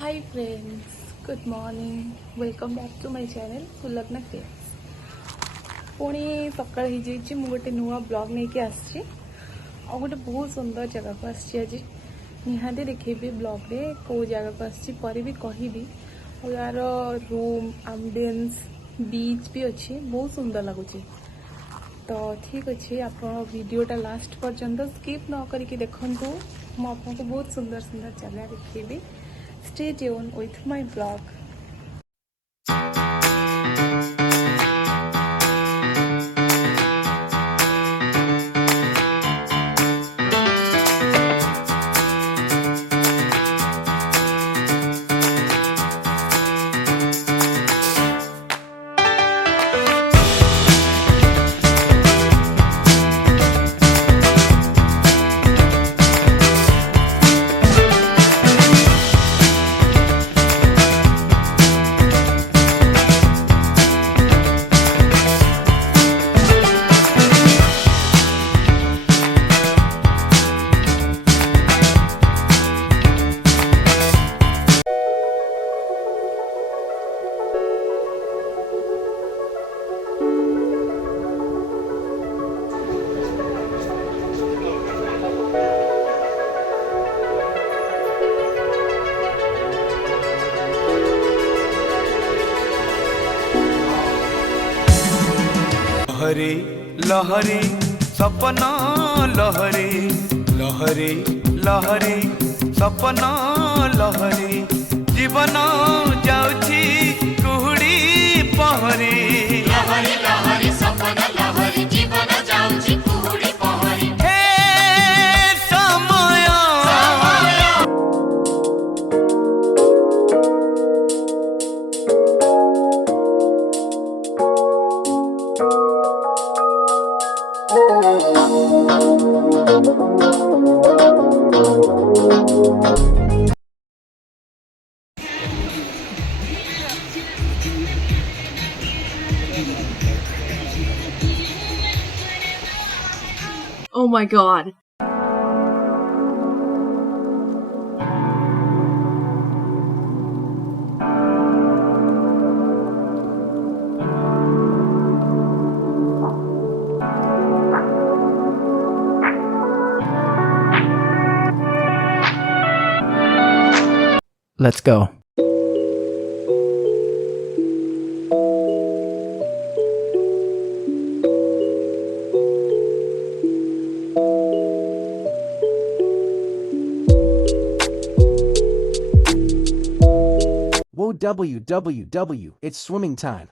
Hi friends, good morning, welcome back to my channel Sulagna creates. पुणी सकाळ हो जाइए, मु गोटे नुआ ब्लॉग नहीं कि आसी आ गोटे बहुत सुंदर जगह को आसी। आज निहाती देखेबी ब्लॉग रे कौ जगह को आसी पर भी कहबी। और यार रूम एम्बियंस बीच भी अच्छी, बहुत सुंदर लगुच। तो ठीक अच्छे, आप वीडियोटा लास्ट पर्यंत स्किप न करके देखु। मुझे बहुत सुंदर सुंदर जगह देखेबी। Stay tuned with my vlog. लहरी लहरी सपना लहरी लहरी लहरी सपना लहरी जीवन जाउछि कुहुड़ी पहरी लहरी लहरी सपना लहरी जीवन जाउछि कुहुड़ी पहरी। हे समय Oh my god. Let's go. Whoa, WWW, it's swimming time.